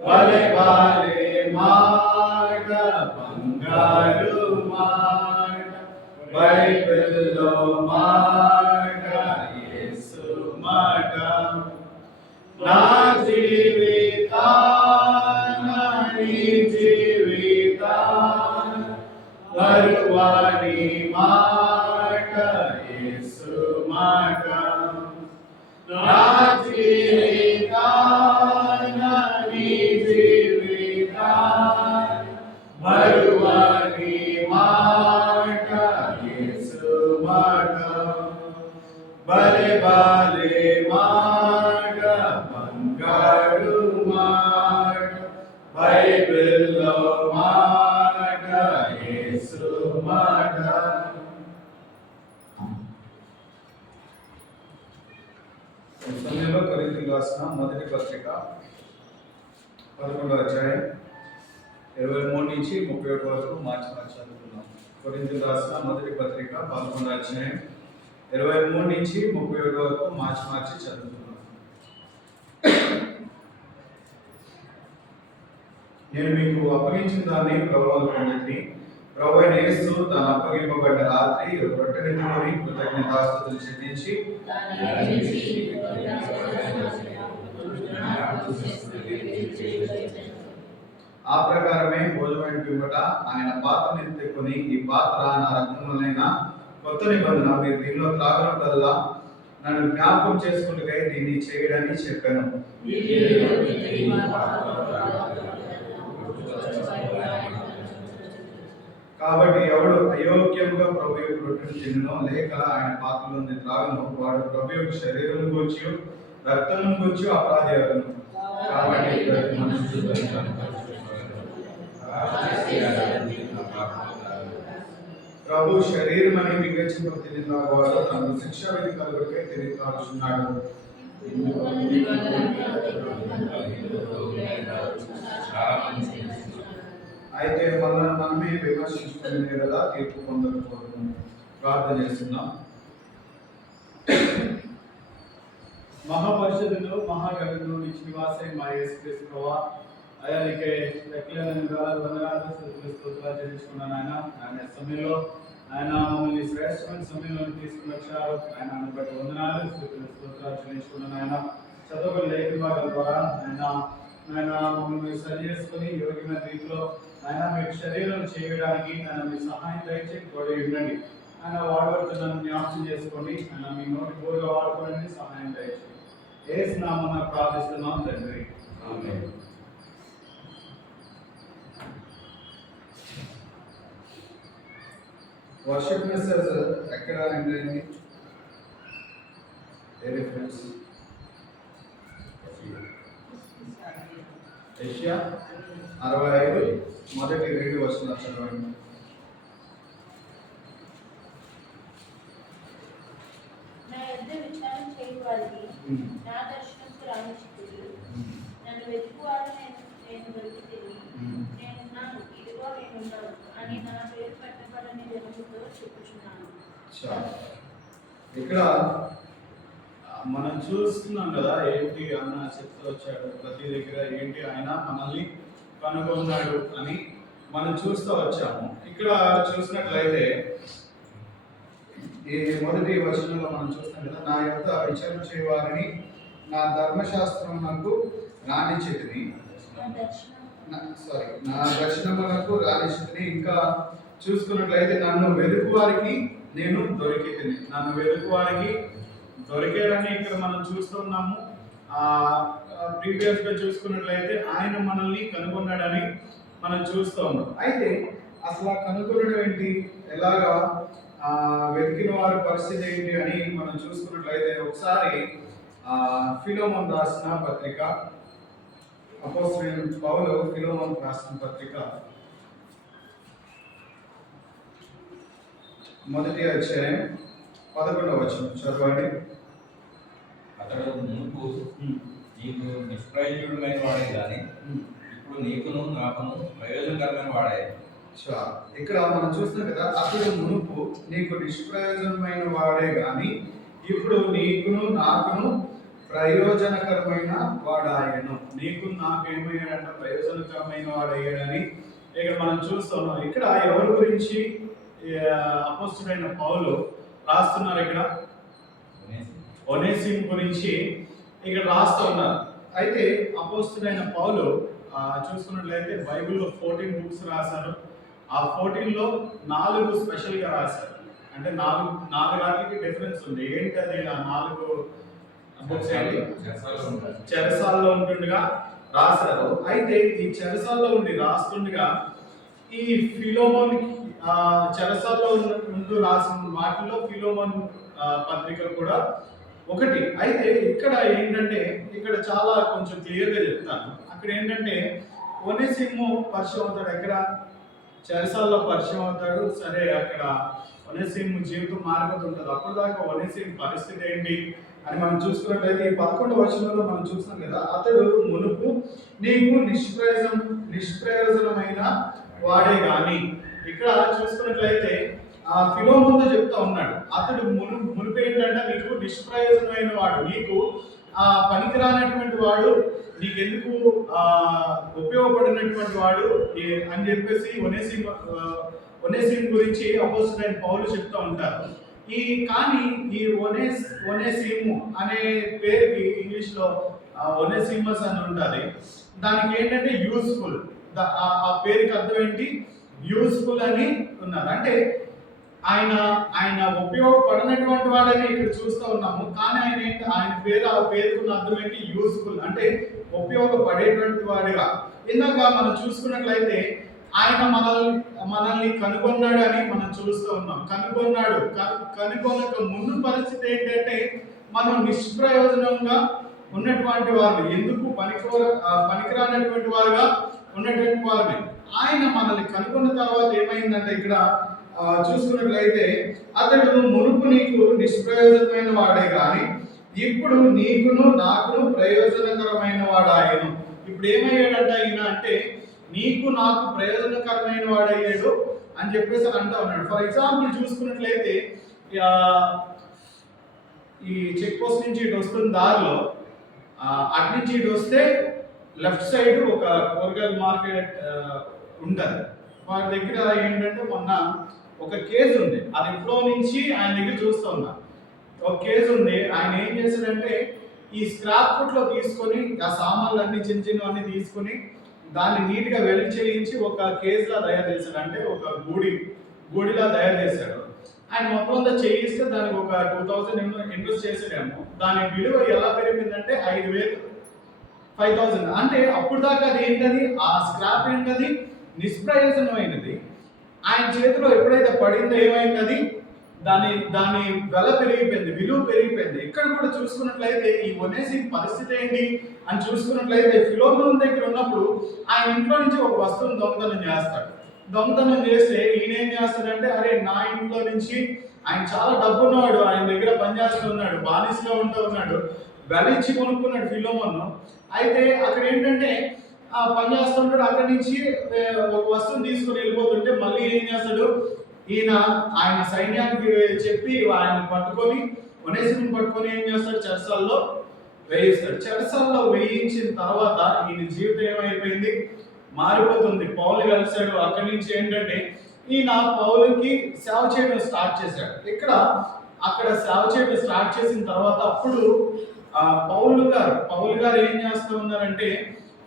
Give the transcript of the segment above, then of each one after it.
భలే భలే మాట బంగారు మాట బైబిల్లో మాట యేసు మాట నా జీవితాన నీ జీవితాన మరువని మాట యేసు మాట నా జీవితాన నీ జీవితాన మరువని మాట యేసు మాట భలే భలే మాట బంగారు మాట బైబిల్లో మాట యేసు మాట. సమయంలో కొరింథీయులకు రాసిన మొదటి పత్రిక 11వ అధ్యాయం 23 నుంచి 31 వరకు మార్చి చదువుతున్నాం. కొరింథీయులకు రాసిన మొదటి పత్రిక 11వ అధ్యాయం 23 నుంచి 31 వరకు మార్చి చదువుతున్నాం. నేను మీకు అప్పగించిన దాన్ని ప్రభువుకు పొందింది. ప్రభువైన యేసు తాను అప్పగింపబడిన రాత్రి రొట్టెని తీసుకొని కృతజ్ఞతాస్తుతులు చెల్లించి ఆ ప్రకారమే భోజనమైన పిమ్మట ఆయన పాత్రను ఎత్తుకొని, ఈ పాత్ర నా రక్తములైన కొత్త నిబంధన, మీరు దీనిలో త్రాగినప్పుడల్లా నన్ను జ్ఞాపకం చేసుకుంటూ దీన్ని చేయడని చెప్పాను. కాబట్టి ఎవడు అయోగ్యంగా ప్రభు యొక్క రొట్టెను తినను లేక ఆయన పాత్రలోని త్రాగను వాడు ప్రభు యొక్క శరీరం గురించి రక్తం గురించి అపరాధి అగును. కాబట్టి ప్రభు శరీరం అని వివేచింప తిని త్రాగువాడు తనకు శిక్ష విధి కలుగుకే తిరిగి త్రాగుచున్నాడు. అయితే మనమే విమర్శించుకునే కదా తీర్పు పొందకపోవడం. ప్రార్థన చేస్తున్నాం. మహాపరిషత్తులో మహాగణంలో నివాసే మా యేసుక్రీస్తు ప్రభువా, అయా నీకే లెక్కలేని వందనాలు స్తోత్రాలు చెల్లించుకున్నాను. ఆయన సమయంలో ఆయన మమ్మల్ని శ్రేష్టమైన సమయంలో తీసుకుని వచ్చారు. ఆయన బట్టి వందనాలు స్తోత్రాలు చెల్లించుకున్నాను. ఆయన చదువు లేఖన భాగాల ద్వారా ఆయన మమ్మల్ని సరి చేసుకుని యోగ్యమైన రీతిలో ఆయన మీకు శరీరం చేయడానికి ఆయన మీ సహాయం దయచేసి తోడు ఉండండి. ఆయన వాడబడుతున్న జ్ఞాపకం చేసుకోండి. ఆయన మీ నోటి బోరుగా వాడుకోండి, సహాయం దయచేసి యేసు నామమున ప్రార్థిస్తున్నాం తండ్రి, ఆమేన్. వర్షిప్ మెసేజ్ ఎక్కడ ఎండ్ అయింది? ఏ రిఫరెన్స్? యెషయా 65 మొదటి 2 వచనాలు చదవండి. నా యొద్ద విచారణ చేయువారికి నా దర్శనముకు రానిచ్చితివి. నన్ను వెతుకువారు నేను దొరికితిని. నేనున్నాను, ఇదిగో నేనున్నాను అని నా పేరు పెట్టబడని జనముతో చెప్పుచున్నాను. ఇక్కడ మనం చూస్తున్నాం కదా, ఏంటి అన్న చెప్తూ వచ్చాడు ప్రతి దగ్గర, ఏంటి ఆయన మనల్ని కనుగొన్నాడు అని మనం చూస్తూ వచ్చాము. ఇక్కడ చూసినట్లయితే ఈ మొదటి వచనంలో మనం చూస్తాం కదా, నా యొక్క విచారణ చేయవారిని నా ధర్మశాస్త్రమునకు రానిచ్చితిని, నా దర్శనమునకు రానిచ్చితిని. ఇంకా చూసుకున్నట్లయితే నన్ను వెతుకు వారికి నేను దొరికితిని. నన్ను వెతుకు వారికి దొరికాడని ఇక్కడ మనం చూస్తున్నాము. ప్రీవియస్ గా చూసుకున్నట్లయితే ఆయన మనల్ని కనుగొన్నాడని మనం చూస్తూ ఉన్నాం. అయితే అసలు ఆ కనుగొనడం ఏంటి, ఎలాగా వెతికిన వారి పరిస్థితి ఏంటి అని మనం చూసుకున్నట్లయితే ఒకసారి ఫిలోమోను రాసిన పత్రిక, అపోస్తలుడైన పౌలు ఫిలోమోను రాసిన పత్రిక మొదటి అధ్యాయం 11వ వచనం చదవండి. అతడు మునుపు నీకు నిష్ప్రయోజనమైన వాడే కానీ ఇప్పుడు నీకును నాకును ప్రయోజనకరమైన వాడే. ఇక్కడ మనం చూస్తాం కదా, అతడు మునుపు నీకు నిష్ప్రయోజనమైన వాడే కానీ ఇప్పుడు నీకును నాకును ప్రయోజనకరమైన వాడాయను. నీకు నాకు ఏమయ్యాడంట? ప్రయోజనకరమైన వాడయ్యాడని ఇక్కడ మనం చూస్తున్నాం. ఇక్కడ ఎవరి గురించి అపోస్తుడైన పౌలు రాస్తున్నారు? ఇక్కడ ఒనేసిము గురించి ఇక్కడ రాస్తూ ఉన్నారు. అయితే అపోస్తుడైన పౌలు చూసుకున్నట్లయితే బైబిల్లో 14 బుక్స్ రాశారు. ఆ 14లో 4 స్పెషల్గా రాశారు. అంటే నాలుగు వాటికి డిఫరెన్స్ ఉంది. ఏంటి అది? ఆ 4 బుక్స్ ఏంటి? చెరసాల్లో ఉంటుండగా రాశారు. అయితే ఈ చెరసాల్లో ఉండి రాస్తుండగా ఈ ఫిలోమోన్ చెరసాల్లో ఉంటూ రాసిన వాటిలో ఫిలోమోన్ పత్రిక కూడా ఒకటి. అయితే ఇక్కడ ఏంటంటే ఇక్కడ చాలా కొంచెం క్లియర్గా చెప్తాను. అక్కడ ఏంటంటే ఒనేసిము పరిచయం అవుతాడు. ఎక్కడ? చెరసాల్లో పరిచయం అవుతాడు. సరే, అక్కడ ఒనేసిము జీవితం మారిపోతుంటుంది. అప్పుడు దాకా ఒనేసిము పరిస్థితి ఏంటి అని మనం చూసుకున్నట్లయితే ఈ 11వ వచనంలో మనం చూస్తాం కదా, అతడు మునుపు నీకు నిష్ప్రయోజనమైన వాడే గాని. ఇక్కడ చూసుకున్నట్లయితే ఫిలోమోన్తో చెప్తా ఉన్నాడు, అతడు మునుపు ఏంటంటే నీకు నిష్ప్రయోజనమైన వాడు, నీకు పనికిరానటువంటి వాడు, నీకెందుకు ఉపయోగపడినటువంటి వాడు అని చెప్పేసి ఒనేసిము గురించి అపోస్తలుడైన పౌలు చెప్తూ ఉంటారు. కానీ ఈ ఒనేసిము అనే పేరుకి ఇంగ్లీష్లో ఒనేసిమస్ అని ఉంటుంది. దానికి ఏంటంటే యూస్ఫుల్. ఆ పేరుకి అర్థం ఏంటి? యూస్ఫుల్ అని ఉన్నారు. అంటే ఆయన ఉపయోగపడినటువంటి వాడని ఇక్కడ చూస్తూ ఉన్నాము. కానీ ఆయన పేరుకున్న అర్థం ఏంటి? యూస్ఫుల్, అంటే ఉపయోగపడేటువంటి వాడిగా. ఇందాక మనం చూసుకున్నట్లయితే ఆయన మనల్ని కనుగొన్నాడు అని మనం చూస్తూ ఉన్నాం. కనుగొనక ముందు పరిస్థితి ఏంటంటే మనం నిష్ప్రయోజనంగా ఉన్నటువంటి వారు, ఎందుకు పనికిరానటువంటి వారుగా ఉన్నటువంటి వారిని ఆయన మనల్ని కనుగొన్న తర్వాత ఏమైందంటే ఇక్కడ చూసుకున్నట్లయితే అతడు మునుపు నీకు నిష్ప్రయోజనమైన వాడే కానీ ఇప్పుడు నీకును నాకును ప్రయోజనకరమైన వాడాయను. ఇప్పుడు ఏమయ్యాడంట ఈయన అంటే నీకు నాకు ప్రయోజనకరమైన వాడయ్యాడు అని చెప్పేసి అంటా ఉన్నాడు. ఫర్ ఎగ్జాంపుల్ చూసుకున్నట్లయితే ఈ చెక్ పోస్ట్ నుంచి ఇటు వస్తున్న దారిలో అటు నుంచి ఇటు వస్తే లెఫ్ట్ సైడ్ ఒక కూరగాయల మార్కెట్ ఉంటుంది. వారి దగ్గర ఏంటంటే మొన్న ఒక కేసు ఉంది. అది ఇంట్లో నుంచి ఆయన దగ్గర చూస్తూ ఉన్నా. ఒక కేసు ఉంది. ఆయన ఏం చేశాడంటే ఈ స్క్రాప్ ఫుట్లో తీసుకొని ఆ సామాన్లు అన్ని చిన్నవన్నీ తీసుకొని దాన్ని నీట్గా వెల్డ్ చేయించి ఒక కేసులా తయారు చేశాడు. అంటే ఒక గూడిలా తయారు చేశాడు. ఆయన మొత్తం అంతా చేయిస్తే దానికి ఒక 2000 ఇన్వెస్ట్ చేసాడేమో. దాని విలువ ఎలా పెరిగిందంటే 5,000. అంటే అప్పుడు దాకా అది ఏంటది? ఆ స్క్రాప్ ఏంటది? నిష్ప్రయోజనమైనది. ఆయన చేతిలో ఎప్పుడైతే పడిందో ఏమైంది? దాని వెల పెరిగిపోయింది, విలువ పెరిగిపోయింది. ఇక్కడ కూడా చూసుకున్నట్లయితే ఈ ఒనేసిము పరిస్థితి ఏంటి అని చూసుకున్నట్లయితే ఫిలోమోన్ దగ్గర ఉన్నప్పుడు ఆయన ఇంట్లో నుంచి ఒక వస్తువును దొంగతనం చేస్తాడు. దొంగతనం చేస్తే ఈయన ఏం చేస్తాడంటే అరే నా ఇంట్లో నుంచి, ఆయన చాలా డబ్బు ఉన్నవాడు, ఆయన దగ్గర పనిచేస్తున్నాడు, బానిసగా ఉంటూ ఉన్నాడు, వెలిచ్చి కొనుక్కున్నాడు ఫిలోమోన్. అయితే అక్కడ ఏంటంటే పని చేస్తుంటాడు. అక్కడి నుంచి ఒక వస్తువుని తీసుకొని వెళ్ళిపోతుంటే మళ్ళీ ఏం చేస్తాడు? ఆయన సైన్యానికి చెప్పి ఆయన పట్టుకొని ఒనేసిముని పట్టుకొని ఏం చేస్తాడు? చెరసాల్లో వేయిస్తాడు. చెరసాల్లో వేయించిన తర్వాత ఈయన జీవితం ఏమైపోయింది? మారిపోతుంది. పౌలు కలిశాడు. అక్కడి నుంచి ఏంటంటే ఈయన పౌలుకి సేవ చేయడం స్టార్ట్ చేశాడు. అక్కడ సేవ చేయడం స్టార్ట్ చేసిన తర్వాత అప్పుడు పౌలు గారు ఏం చేస్తూ ఉన్నారంటే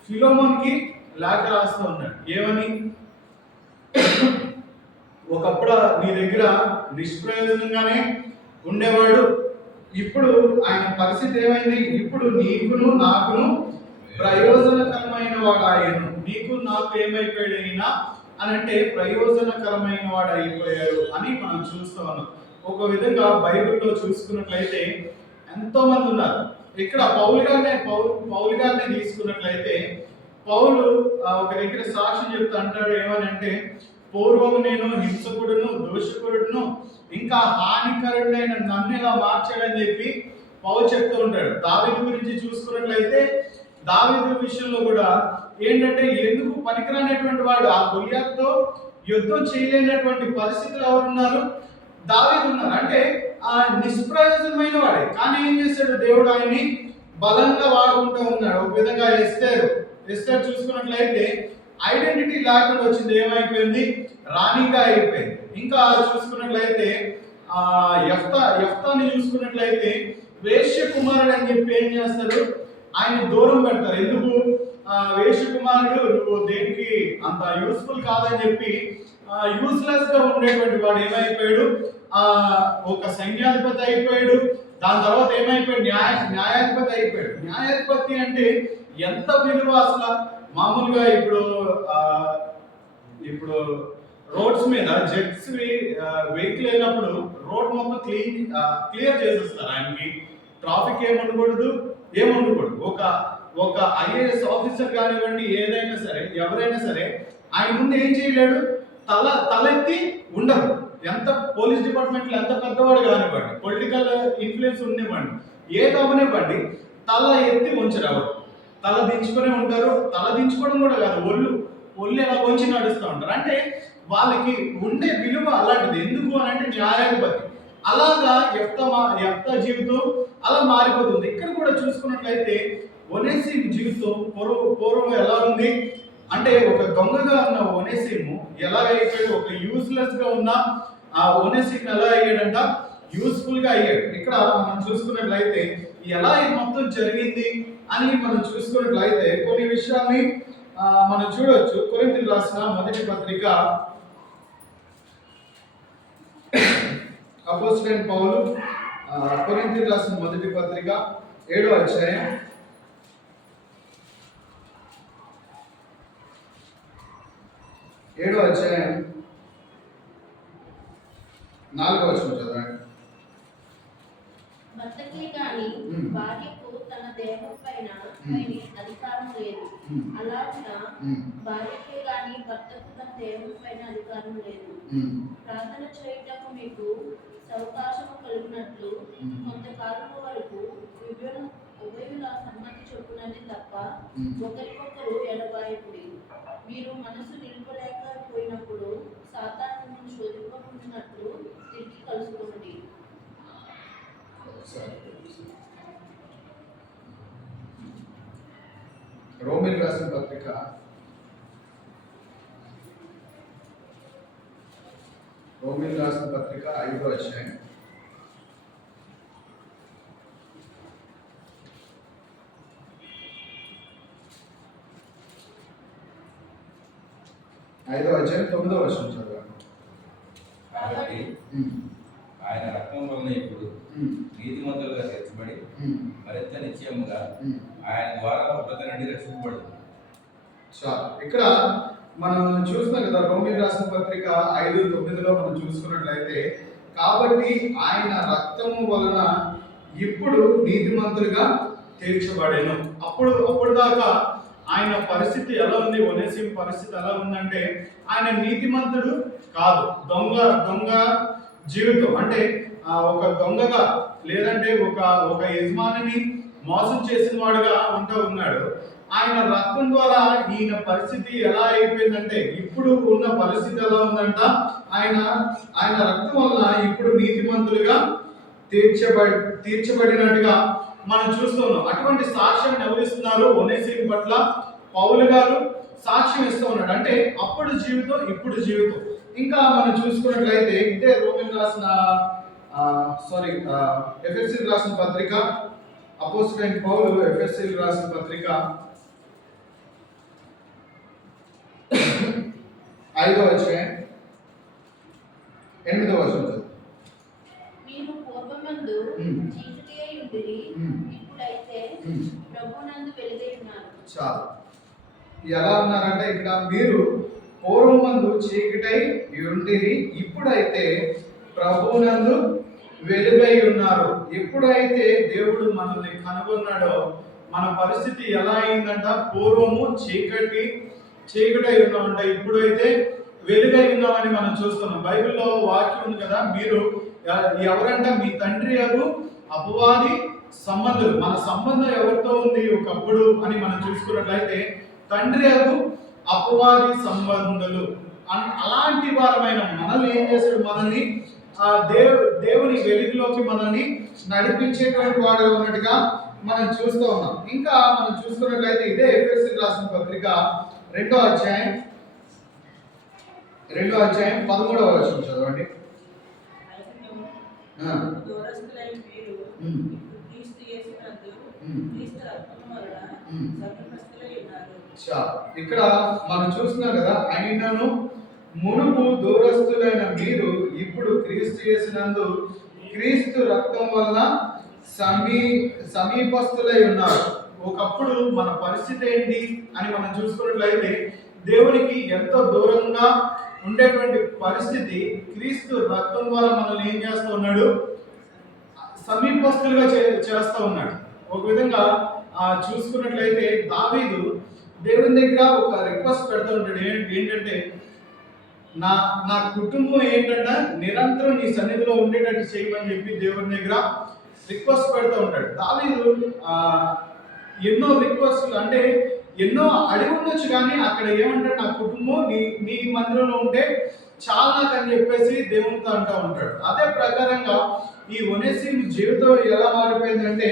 ఫిలోమోన్కి లేఖ రాస్తూ ఉన్నాడు. ఏమని? ఒకప్పుడు నీ దగ్గర నిష్ప్రయోజనంగానే ఉండేవాడు, ఇప్పుడు ఆయన పరిస్థితి ఏమైంది? ఇప్పుడు నీకును నాకును ప్రయోజనకరమైన వాడు ఆయను. నీకు నాకు ఏమైపోయాడు అయినా అని అంటే ప్రయోజనకరమైన వాడు అయిపోయాడు అని మనం చూస్తూ ఉన్నాం. ఒక విధంగా బైబిల్లో చూసుకున్నట్లయితే ఎంతో మంది ఉన్నారు. ఇక్కడ పౌలు గారినే తీసుకున్నట్లయితే పౌలు ఒక దగ్గర సాక్ష్యం చెప్తా అంటాడు. ఏమని అంటే పూర్వము నేను హింసకుడును, దోషకుడును, ఇంకా హానికరుడైన నన్ను ఇలా మార్చాడని చెప్పి పౌలు చెప్తూ ఉంటాడు. దావీదు గురించి చూసుకున్నట్లయితే దావీదు విషయంలో కూడా ఏంటంటే ఎందుకు పనికిరానటువంటి వాడు, ఆ గొలియాతుతో యుద్ధం చేయలేనటువంటి పరిస్థితులు ఎవరున్నారు? దావీదు ఉన్నారు. అంటే ఆ నిష్ప్రయోజనమైన వాడే. కానీ ఏం చేశాడు? దేవుడు ఆయన్ని బలంగా వాడుకుంటూ ఉన్నాడు. ఒక విధంగా ఎస్తేర్ చూసుకున్నట్లయితే ఐడెంటిటీ లేకుండా వచ్చింది, ఏమైపోయింది, రాణిగా అయిపోయింది. ఇంకా చూసుకున్నట్లయితే యెఫ్తాని చూసుకున్నట్లయితే వేశ్య కుమారుడు అని చెప్పి ఏం చేస్తారు, ఆయన దూరం పెడతారు. ఎందుకు, వేశ్య కుమారుడు నువ్వు దేనికి అంత యూస్ఫుల్ కాదని చెప్పి యూస్లెస్ గా ఉండేటువంటి వాడు ఏమైపోయాడు, ఒక సైన్యాధిపతి అయిపోయాడు. దాని తర్వాత ఏమైపోయాడు, న్యాయాధిపతి అయిపోయాడు. న్యాయాధిపతి అంటే ఎంత విలువ అసలు. మామూలుగా ఇప్పుడు రోడ్స్ మీద జెట్స్ వెహికల్ అయినప్పుడు రోడ్ మొత్తం క్లియర్ చేసేస్తారు. ఆయనకి ట్రాఫిక్ ఏముండకూడదు. ఒక ఐఏఎస్ ఆఫీసర్ కానివ్వండి, ఏదైనా సరే, ఎవరైనా సరే ఆయన ముందు ఏం చేయలేడు, తలెత్తి ఉండదు. ఎంత పోలీస్ డిపార్ట్మెంట్లో ఎంత పెద్దవాడు కానివ్వండి, పొలిటికల్ ఇన్ఫ్లుయెన్స్ ఉండనివ్వండి, ఏది అవనివ్వండి, తల ఎత్తి ఉంచరు. ఎవరు తల దించుకునే ఉంటారు. తల దించుకోవడం కూడా కాదు, ఒళ్ళు ఎలా వంచి నడుస్తూ ఉంటారు. అంటే వాళ్ళకి ఉండే విలువ అలాంటిది. ఎందుకు అని అంటే న్యాయాధిపతి. అలాగా యెఫ్తా జీవితం అలా మారిపోతుంది. ఇక్కడ కూడా చూసుకున్నట్లయితే ఒనేసిము జీవితం పూర్వం ఎలా ఉంది అంటే, ఒక దొంగగా ఉన్న ఒనేసిము ఎలా అయిపోయాడు, ఒక యూస్లెస్ గా ఉన్న ఆ ఒనేసిము ఎలా అయ్యాడంట, యూస్ఫుల్ గా అయ్యాడు. ఇక్కడ మనం చూసుకున్నట్లయితే ఎలా ఇది మొత్తం జరిగింది అని మనం చూసుకున్నట్లయితే కొన్ని విషయాల్ని మనం చూడొచ్చు. కొరింథీయులకు రాసిన మొదటి పత్రిక, అపోస్తలుడైన పౌలు కొరింథీయులకు రాసిన మొదటి పత్రిక 7వ అధ్యాయం 4వ వచనం చదవండి. భర్తకే గాని భార్యకు తన దేహం పైన అధికారం లేదు. అలాగున భార్యకే గాని భర్తకు తన దేహం పైన అధికారం లేదు. ప్రార్థన చేయటకు మీకు అవకాశము కలిగినట్లు కొంతకాలం వరకు ఉభయుల సమ్మతి చొప్పునని తప్ప ఒకరికొకరు ఎడబాయకుడి. మీరు మనసు నిలుపలేకపోయినప్పుడు సాతాను శోధింపకుంటున్నట్లు తిరిగి కలుసుకోండి. రోమీయులకు రాసిన పత్రిక 5వ అధ్యాయం 9వ వచనం చదవండి. కాబట్టి ఆయన రక్తం వలన ఇప్పుడు నీతిమంతులుగా తీర్చబడి మరింత నిశ్చయముగా ఆయన ద్వారా ఉగ్రత నుండి రక్షింపబడుతుంది. ఇక్కడ మనం చూస్తున్నాం కదా, రోమీయులకు రాసిన పత్రిక 5:9లో మనం చూసుకున్నట్లయితే, కాబట్టి ఆయన రక్తము వలన ఇప్పుడు నీతిమంతులుగా తీర్చబడేను. అప్పుడు దాకా ఆయన పరిస్థితి ఎలా ఉంది, ఒనేసిము పరిస్థితి ఎలా ఉందంటే, ఆయన నీతిమంతుడు కాదు, దొంగ జీవితం. అంటే ఒక దొంగగా, లేదంటే ఒక యజమానిని మోసం చేసిన వాడుగా ఉన్నాడు. ఆయన రక్తం ద్వారా ఈయన పరిస్థితి ఎలా అయిపోయిందంటే, ఇప్పుడు ఉన్న పరిస్థితి ఎలా ఉందంట, ఆయన రక్తం వలన ఇప్పుడు నీతిమంతులుగా తీర్చబడినట్టుగా మనం చూస్తున్నాం. అటువంటి సాక్ష్యం ఎవరిస్తున్నారు, ఒనేసిము పట్ల పౌలు గారు సాక్ష్యం ఇస్తూ ఉన్నాడు. అంటే అప్పుడు జీవితం, ఇప్పుడు జీవితం. ఇంకా మనం చూసుకున్నట్లయితే ఇదే రోమీయులకు రాసిన ఎఫెసీయులకు రాసిన పత్రిక, అపోస్తలుడైన పౌలు ఎఫెసీయులకు రాసిన పత్రిక 5వ అధ్యాయం 8వ వచనం. మీరు పూర్వమందు చీకటి అయి ఉండిరి, ఇప్పుడైతే ప్రభువునందు వెలుగై ఉన్నారు. చాలు. ఎలా ఉన్నారంటే, ఇక్కడ మీరు పూర్వమందు చీకటై ఉండిరి, ఇప్పుడైతే ప్రభువునందు వెలుగై ఉన్నారు. ఎప్పుడైతే దేవుడు మనల్ని కనుగొన్నాడో మన పరిస్థితి ఎలా అయిందంట, పూర్వము చీకటి అయి ఉన్నామంట, ఇప్పుడైతే వెలుగై ఉన్నామని మనం చూస్తున్నాం. బైబిల్లో వాక్యం ఉంది కదా, మీరు ఎవరంట, మీ తండ్రి అగు అపవాది సంబంధులు. మన సంబంధం ఎవరితో ఉంది ఒకప్పుడు అని మనం చూసుకున్నట్లయితే, తండ్రి అగు అపవాది సంబంధులు. అలాంటి వారమైన మనల్ని ఏం చేశాడు, మనల్ని దేవుని వెలుగులోకి మనల్ని నడిపించేటువంటి వాడు ఉన్నట్టుగా మనం చూస్తూ ఉన్నాం. ఇంకా మనం చూసుకున్నట్లయితే ఇదే ఎఫెసీయులకు రాసిన పత్రిక 2వ అధ్యాయం 13వ వచనం చదవండి. దూరస్తులైన మీరు క్రీస్తు యేసునందు క్రీస్తు రక్తము వలన సమీపస్తులై ఉన్నారు. ఇక్కడ మనం చూస్తున్నాం కదా, అయినను మునుపు దూరస్తులైన మీరు ఇప్పుడు క్రీస్తు యేసునందు క్రీస్తు రక్తం వలన సమీపస్తులై ఉన్నారు. ఒకప్పుడు మన పరిస్థితి ఏంటి అని మనం చూసుకున్నట్లయితే దేవునికి ఎంతో దూరంగా ఉండేటువంటి పరిస్థితి క్రీస్తు రక్తం ద్వారా మనల్ని ఏం చేస్తూ ఉన్నాడు, సమీపస్తులుగా చేస్తూ ఉన్నాడు. ఒక విధంగా చూసుకున్నట్లయితే దావీదు దేవుని దగ్గర ఒక రిక్వెస్ట్ పెడుతూ ఉంటాడు. ఏంటంటే నా కుటుంబం ఏంటంటే నిరంతరం నీ సన్నిధిలో ఉండేటట్టు చేయమని చెప్పి దేవుని దగ్గర రిక్వెస్ట్ పెడుతూ ఉంటాడు. దావీదు ఎన్నో రిక్వెస్ట్లు అంటే ఎన్నో అడిగి ఉండొచ్చు, కానీ అక్కడ ఏమంటాడు, నా కుటుంబం నీ మందిరంలో ఉంటే చాలా నాకు అని చెప్పేసి దేవునితో అంటూ ఉంటాడు. అదే ప్రకారంగా ఈ ఒనేసిము జీవితం ఎలా మారిపోయిందంటే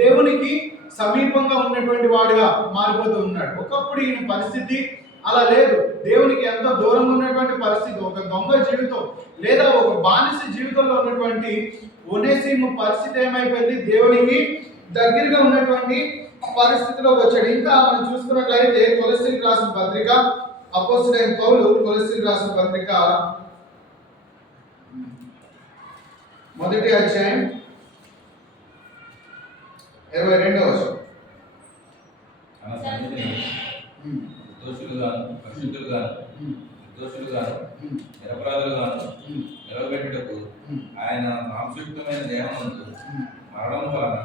దేవునికి సమీపంగా ఉన్నటువంటి వాడిగా మారిపోతూ ఉన్నాడు. ఒకప్పుడు ఈయన పరిస్థితి అలా లేదు. దేవునికి ఎంతో దూరంగా ఉన్నటువంటి పరిస్థితి, ఒక దొంగ జీవితం లేదా ఒక బానిస జీవితంలో ఉన్నటువంటి ఒనేసిము పరిస్థితి ఏమైపోయింది, దేవునికి దగ్గరగా ఉన్నటువంటి పరిస్థితిలోకి వచ్చాడు. ఇంకా మనం చూసుకున్నట్లయితే కొలస్సీయులకు రాసిన పత్రిక, అపోస్తలుడైన పౌలు కొలస్సీయులకు రాసిన పత్రిక 1వ అధ్యాయం 22వ వచనం. తన సన్నిధిని నిర్దోషులుగాను పరిశుద్ధులుగాను నిర్దోషులుగాను నిరపరాధులుగాను నిలబెట్టుటకు ఆయన మాంసయుక్తమైన దేహమందు మరణం వలన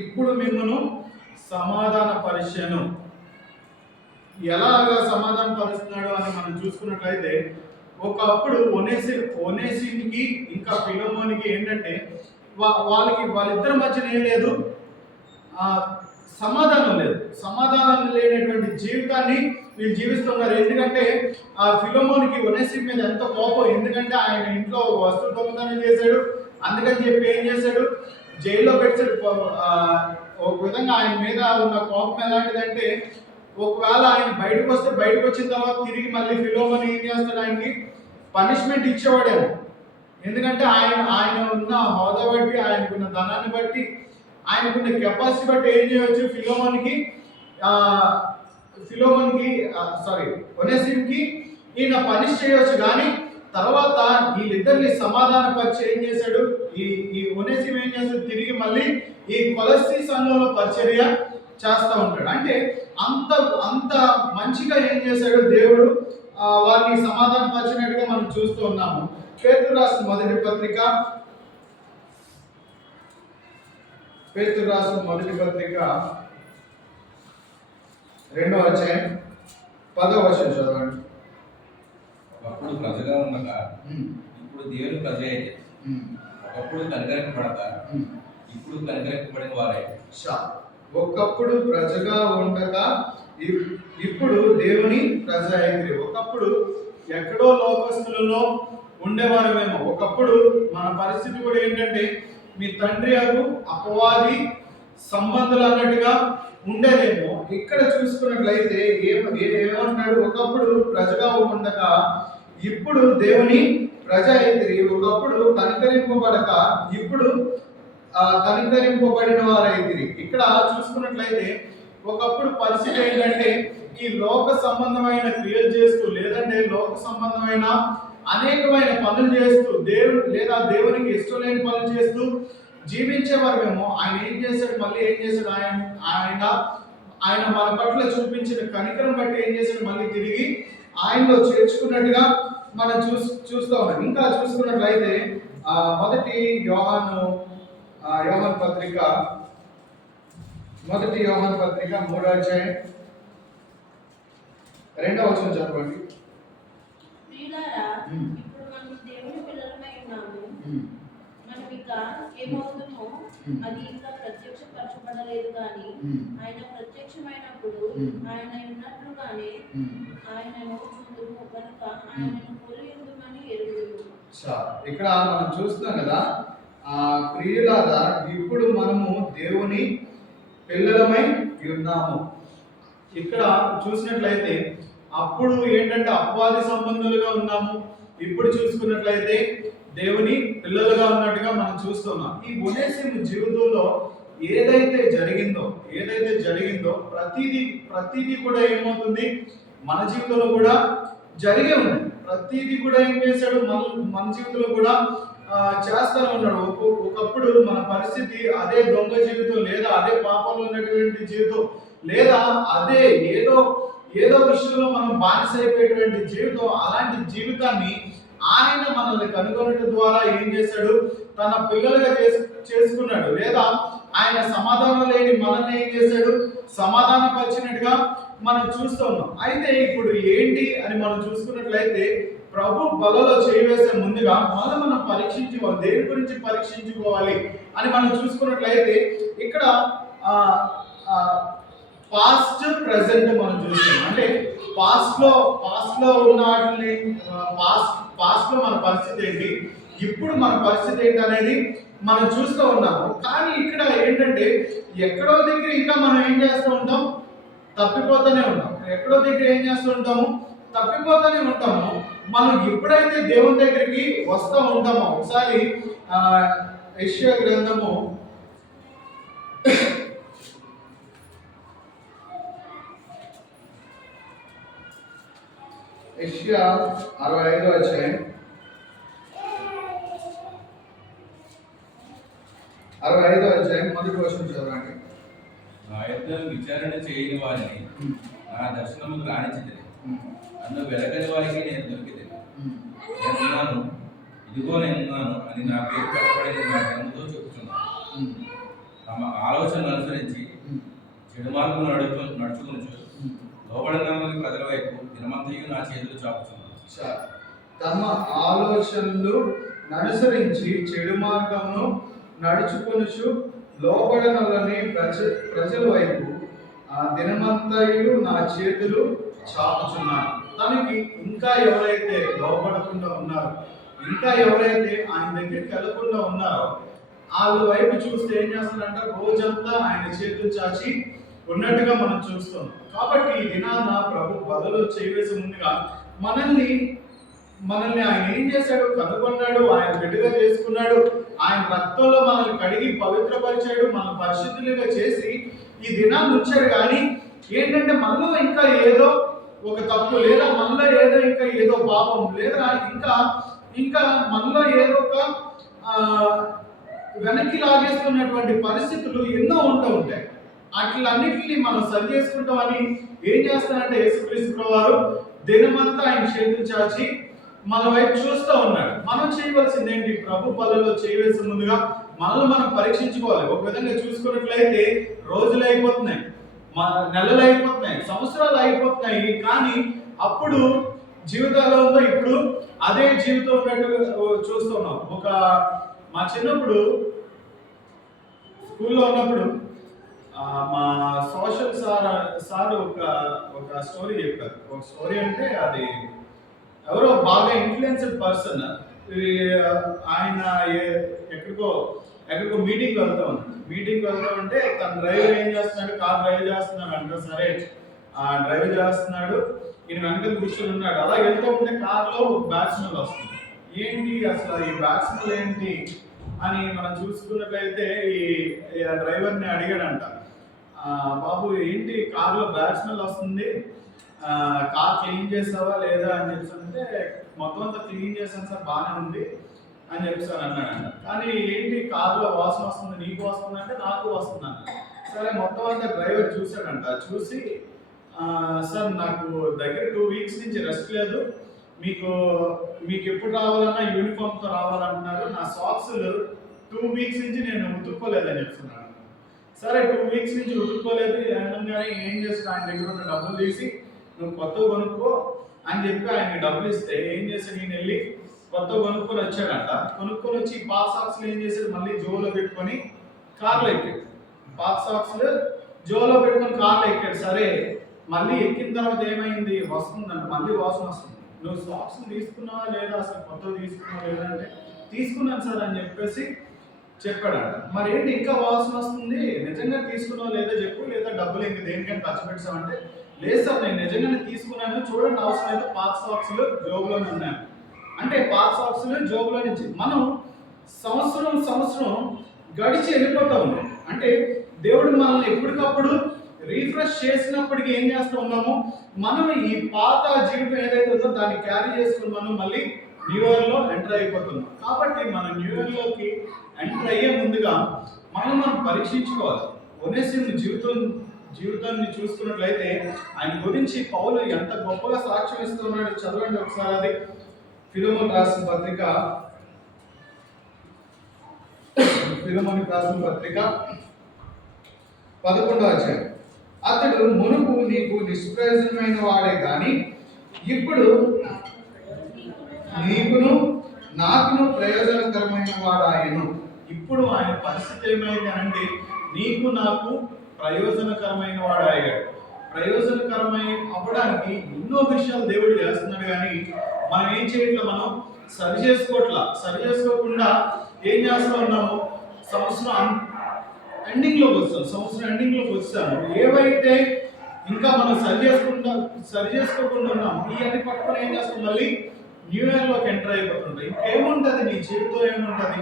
ఇప్పుడు మిమ్మను సమాధాన పరిచయను. ఎలాగా సమాధాన పరుస్తున్నాడు అని మనం చూసుకున్నట్లయితే ఒకప్పుడు ఒనేసిముకి ఇంకా ఫిలోమోనికి ఏంటంటే వాళ్ళిద్దరి మధ్యన ఏం లేదు, సమాధానం లేదు. సమాధానం లేనటువంటి జీవితాన్ని వీళ్ళు జీవిస్తున్నారు. ఎందుకంటే ఆ ఫిలోమోనికి ఒనేసిము మీద ఎంతో కోపం. ఎందుకంటే ఆయన ఇంట్లో వస్తువు దొంగతనం చేశాడు. అందుకని చెప్పి ఏం చేశాడు, జైల్లో పెట్టాడు. ఒక విధంగా ఆయన మీద ఉన్న కోపం ఎలాంటిదంటే ఒకవేళ ఆయన బయటకు వస్తే బయటకు వచ్చిన తర్వాత తిరిగి మళ్ళీ ఫిలోమోని ఏం చేస్తాడు, ఆయనకి పనిష్మెంట్ ఇచ్చేవాడేమో. ఎందుకంటే ఆయన ఉన్న హోదా బట్టి, ఆయనకున్న ధనాన్ని బట్టి, ఆయనకున్న కెపాసిటీ బట్టి ఏం చేయవచ్చు, ఒనేసిముకి ఈయన పనిష్ చేయవచ్చు. కానీ తర్వాత వీళ్ళిద్దరిని సమాధానపరిచి ఏం చేశాడు, ఈ ఒనేసిము ఏం చేస్తాడు, తిరిగి మళ్ళీ ఈ కొలస్సీ సంఘంలో పరిచర్య చేస్తూ ఉంటాడు. అంటే అంత మంచిగా ఏం చేశాడు దేవుడు, వారిని సమాధానపరిచినట్టుగా మనం చూస్తూ ఉన్నాము. పేతురు రాసిన మొదటి పత్రిక 2వ అధ్యాయం 10వ వచనం చదవండి. ఒకప్పుడు ప్రజగా ఉండగా ఇప్పుడు దేవుని ప్రజ అయితే, ఒకప్పుడు కనికరింపబడతా ఇప్పుడు కనికరింపబడిన వారే. ఒకప్పుడు ప్రజగా ఉండగా ఇప్పుడు దేవుని ప్రజ అయితే. ఒకప్పుడు ఎక్కడో లోకస్తులలో ఉండేవారమేమో. ఒకప్పుడు మన పరిస్థితి కూడా ఏంటంటే మీ తండ్రి అగు అపవాది సంబంధాలు అన్నట్టుగా ఉండేదేమో. ఇక్కడ చూసుకున్నట్లయితే ఏమంటున్నాడు, ఒకప్పుడు ప్రజగా ఉండగా ఇప్పుడు దేవుని ప్రజ అయితే. ఒకప్పుడు కనికరింపబడక ఇప్పుడు కనికరింపబడిన వారైతే. ఇక్కడ చూసుకున్నట్లయితే ఒకప్పుడు పరిస్థితి ఏంటంటే ఈ లోక సంబంధమైన క్రియలు చేస్తూ లేదంటే లోక సంబంధమైన అనేకమైన పనులు చేస్తూ దేవునికి ఇష్టం లేని పనులు చేస్తూ జీవించేవారేమో. ఆయన ఏం చేశాడు, మళ్ళీ ఏం చేశాడు, ఆయన మన పట్ల చూపించిన కనికరం బట్టి ఏం చేశాడు, మళ్ళీ తిరిగి ఆయనలో చేర్చుకున్నట్టుగా మనం చూస్తూ ఉన్నాం. ఇంకా చూసుకున్నట్లయితే మొదటి యోహాను పత్రిక 3వ అధ్యాయం 2వ వచనం చదవండి. ఇప్పుడు మనం దేవుని పిల్లలమై ఉన్నాము. మనం ఇక ఏమవుతుందో అది ఇంకా ప్రత్యక్షపరచబడలేదు, కానీ ఆయన ప్రత్యక్షమైనప్పుడు ఆయన ఉన్నట్లుగానే ఆయనను చూదుము కనుక ఆయనను పోలి ఉండుమని ఎరుగుదుము. ఇక్కడ మనం చూస్తున్నాం కదా, ప్రియులారా, ఇప్పుడు మనము దేవుని పిల్లలమై ఉన్నాము. ఇక్కడ చూసినట్లయితే అప్పుడు ఏంటంటే అపవాది సంబంధులుగా ఉన్నాము, ఇప్పుడు చూసుకున్నట్లయితే దేవుని పిల్లలుగా ఉన్నట్టుగా మనం చూస్తున్నాం. ఈ ఒనేసిము జీవితంలో ఏదైతే జరిగిందో ప్రతిదీ కూడా ఏమవుతుంది, మన జీవితంలో కూడా జరిగే ఉంది. ప్రతిదీ కూడా ఏం చేశాడు, మన జీవితంలో కూడా చేస్తూనే ఉన్నాడు. ఒకప్పుడు మన పరిస్థితి అదే దొంగ జీవితం, లేదా అదే పాపంలో ఉన్నటువంటి జీవితం, లేదా అదే ఏదో విషయంలో మనం బానిసైపోయేటువంటి జీవితం. అలాంటి జీవితాన్ని ఆయన మనల్ని కనుగొనడం ద్వారా ఏం చేశాడు, తన పిల్లలుగా చేసుకున్నాడు. లేదా ఆయన సమాధానం లేని మనల్ని ఏం చేశాడు, సమాధానపరిచినట్టుగా మనం చూస్తూ ఉన్నాం. అయితే ఇప్పుడు ఏంటి అని మనం చూసుకున్నట్లయితే ప్రభు బలలో చేయవేసే ముందుగా మనం పరీక్షించుకోవాలి. దేని గురించి పరీక్షించుకోవాలి అని మనం చూసుకున్నట్లయితే ఇక్కడ పాస్ట్ ప్రెసెంట్ మనం చూస్తున్నాం. అంటే పాస్ట్ లో ఉన్న వాటిని పాస్ట్ లో మన పరిస్థితి ఏంటి, ఇప్పుడు మన పరిస్థితి ఏంటి అనేది మనం చూస్తూ ఉన్నాము. కానీ ఇక్కడ ఏంటంటే ఎక్కడో దగ్గర ఇంకా మనం ఏం చేస్తూ ఉంటాం, తప్పిపోతూనే ఉంటాం. ఎక్కడో దగ్గర ఏం చేస్తూ ఉంటాము, తప్పిపోతూనే ఉంటాము. మనం ఎప్పుడైతే దేవుని దగ్గరికి వస్తూ ఉంటామో, ఒకసారి యెషయా గ్రంథము 65వ అధ్యాయం 65వ అధ్యాయం మొదటి వచనం చదవండి. నా యొక్క విచారణ చేయని వారిని నా దర్శనముకు రాణించింది, నన్ను వెలకని వారికి నేను దొరికితే నేనున్నాను, ఇదిగో నేనున్నాను అని నా పేరు పెట్టబడింది నా జన్మతో చెబుతున్నాను. తమ ఆలోచనలు అనుసరించి చెడు మార్గం నడుచుకుని లోబడిన ప్రజల వైపు దినమంతయు నా చేతులు చాపుతున్నాను. తమ ఆలోచనలు అనుసరించి చెడు మార్గమును నడుచుకొనుచు లోబడనలని ప్రజల వైపు దినమంతయు నా చేతులు చాపుచున్నాను. తనకి ఇంకా ఎవరైతే లోబడకుండా ఉన్నారో, ఇంకా ఎవరైతే ఆయన దగ్గరికి వెళ్లకుండా ఉన్నారో, వాళ్ళ వైపు చూస్తే ఏం చేస్తారంటే రోజంతా ఆయన చేతులు చాచి ఉన్నట్టుగా మనం చూస్తాం. కాబట్టి ఈ దినాన ప్రభు బలలో చేయవేసి ముందుగా మనల్ని ఆయన ఏం చేశాడు, కనుగొన్నాడు, ఆయన బిడ్డగా చేసుకున్నాడు, ఆయన రక్తంలో మనల్ని కడిగి పవిత్రపరిచాడు, మన పరిశుద్ధులుగా చేసి ఈ దినాన్ని ఉంచాడు. కానీ ఏంటంటే మనలో ఇంకా ఏదో ఒక తప్పు, లేదా మనలో ఏదో పాపం, లేదా ఇంకా మనలో ఏదో ఒక వెనక్కి లాగేస్తున్నటువంటి పరిస్థితులు ఎన్నో ఉంటూ ఉంటాయి. వాటిలన్నిటిని మనం సరి చేసుకుంటామని ఏం చేస్తానంటే యేసుక్రీస్తు వారు దినమంతా ఆయన చేతులు చాచి మన వైపు చూస్తూ ఉన్నాడు. మనం చేయవలసింది ఏంటి, ప్రభు బలలో చేయవలసిన ముందుగా మనల్ని మనం పరీక్షించుకోవాలి. ఒక విధంగా చూసుకున్నట్లయితే రోజులు అయిపోతున్నాయి, నెలలు అయిపోతున్నాయి, సంవత్సరాలు అయిపోతున్నాయి. కానీ అప్పుడు జీవితాల్లో ఉందో ఇప్పుడు అదే జీవితం ఉన్నట్టు చూస్తున్నాం. మా చిన్నప్పుడు స్కూల్లో ఉన్నప్పుడు మా సోషల్ సార్ ఒక స్టోరీ చెప్పారు. ఒక స్టోరీ అంటే అది ఎవరో బాగా ఇన్ఫ్లుయెన్స్డ్ పర్సన్, ఆయన ఎక్కడికో మీటింగ్ వెళ్తా ఉంటే తన డ్రైవర్ ఏం చేస్తున్నాడు, కార్ డ్రైవ్ చేస్తున్నాడు అంట. సరే డ్రైవ్ చేస్తున్నాడు, ఈయన వెనకాల కూర్చొని ఉన్నాడు. అలా వెళ్తూ ఉంటే కార్లో బ్యాడ్ స్మెల్ వస్తుంది. ఏంటి అసలు ఈ బ్యాడ్ స్మెల్ ఏంటి అని మనం చూసుకున్నట్లయితే ఈ డ్రైవర్ని అడిగాడంట, బాబు ఏంటి కార్లో బ్యాడ్ స్మెల్ వస్తుంది, కార్ క్లీన్ చేసావా లేదా అని చెప్తానంటే మొత్తం అంతా క్లీన్ చేశాను సార్, బాగానే ఉంది అని చెప్తాను అన్నాడంట. కానీ ఏంటి కార్లో వాసన వస్తుంది, నీకు వస్తుందంటే నాకు వస్తుందంట. సరే మొత్తం అంతా డ్రైవర్ చూశాడంట. చూసి సార్ నాకు దగ్గర 2 weeks నుంచి రెస్ట్ లేదు, మీకు ఎప్పుడు రావాలన్నా యూనిఫామ్తో రావాలంటున్నారు, నా సాక్స్ 2 weeks నుంచి నేను ఉతుక్కోలేదని చెప్తున్నాను. సరే 2 weeks నుంచి ఉతుక్కోలేదు అనగానే ఏం చేస్తాను, ఆయన దగ్గర ఉన్న డబ్బులు తీసి నువ్వు కొత్తగా కొనుక్కో అని చెప్పి ఆయనకి డబ్బులు ఇస్తే ఏం చేశాడు, నేను వెళ్ళి కొత్త కొనుక్కొని వచ్చాడంట. కొనుక్కొని వచ్చి పాత సాక్స్లు ఏం చేశాడు, మళ్ళీ జోలో పెట్టుకొని కార్లో ఎక్కాడు. పాత సాక్స్లు జోలో పెట్టుకొని కార్లో ఎక్కాడు. సరే మళ్ళీ ఎక్కిన తర్వాత ఏమైంది, వస్తుందంట, మళ్ళీ వాసన వస్తుంది. నువ్వు సాక్స్ తీసుకున్నావా లేదా, అసలు కొత్తగా తీసుకున్నావా లేదా అంటే తీసుకున్నాను సార్ అని చెప్పేసి చెప్పాడంట. మరి ఏంటి ఇంకా వాసన వస్తుంది, నిజంగా తీసుకున్నావు లేదా చెప్పు, లేదా డబ్బులు ఇంక దేనికైనా ఖర్చు పెట్టామంటే, లేదు సార్ నేను నిజంగానే తీసుకున్నాను, చూడండి అవసరం అయితే పాత సాక్స్లు జోబులోనే ఉన్నాయి. అంటే పాత సాక్స్లు జోబులో నుంచి మనం సంవత్సరం గడిచి వెళ్ళిపోతా ఉన్నాం. అంటే దేవుడు మనల్ని ఎప్పటికప్పుడు రీఫ్రెష్ చేసినప్పటికీ ఏం చేస్తూ ఉన్నాము, మనం ఈ పాత జీవితం ఏదైతే ఉందో దాన్ని క్యారీ చేసుకుని మనం మళ్ళీ న్యూ ఇయర్లో ఎంటర్ అయిపోతున్నాం. కాబట్టి మనం న్యూ ఇయర్లోకి ఎంటర్ అయ్యే ముందుగా మనం పరీక్షించుకోవాలి. ఒనేసిము జీవితాన్ని చూసుకున్నట్లయితే ఆయన గురించి పౌలు ఎంత గొప్పగా సాక్ష్యం ఇస్తున్నాడు. చదవండి ఒకసారి అది. ఫిలోమోను రాసిన పత్రిక 11వ అధ్యాయం. అతడు మునుపు నీకు నిష్ప్రయోజనమైన వాడే కానీ ఇప్పుడు నీకును నాకును ప్రయోజనకరమైన వాడాయను. ఇప్పుడు ఆయన పరిస్థితి ఏమైంది అంటే నీకు నాకు ప్రయోజనకరమైన వాడాయాడు. ప్రయోజనకరమైన అవ్వడానికి ఎన్నో విషయాలు దేవుడు చేస్తున్నాడు, కానీ మనం ఏం చేయట్లా, మనం సరి చేసుకోకుండా ఏం చేస్తూ ఉన్నాము, సంవత్సరం ఎండింగ్లోకి వస్తాము. ఏవైతే ఇంకా మనం సరి చేసుకోకుండా ఉన్నాము, ఇవన్నీ పట్టుకొని ఏం చేస్తాం, మళ్ళీ న్యూ ఇయర్లోకి ఎంటర్ అయిపోతుంటాయి. ఇంకేముంటుంది నీ జీవితం, ఏముంటుంది?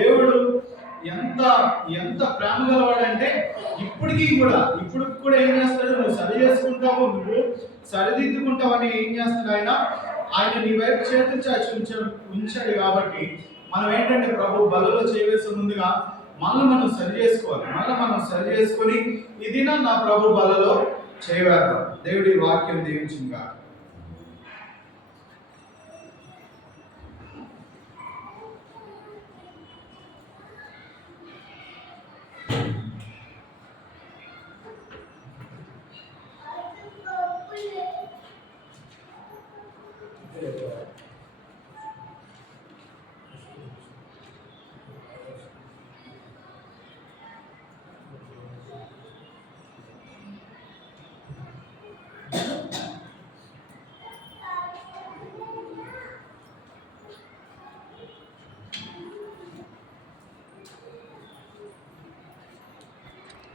దేవుడు ఎంత ప్రేమ గలవాడంటే ఇప్పుడు కూడా ఏం చేస్తాడు, నువ్వు సరి చేసుకుంటావు, నువ్వు సరిదిద్దుకుంటావని ఏం చేస్తాడు ఆయన నీ వైపు చేతులు చాచి ఉంచాడు. కాబట్టి మనం ఏంటంటే ప్రభు బలలో చేయవేసే ముందుగా మనం సరి చేసుకొని ఇది నా ప్రభు బలలో చేయవేద్దాం. దేవుడి వాక్యం దీవించుగా. Yeah.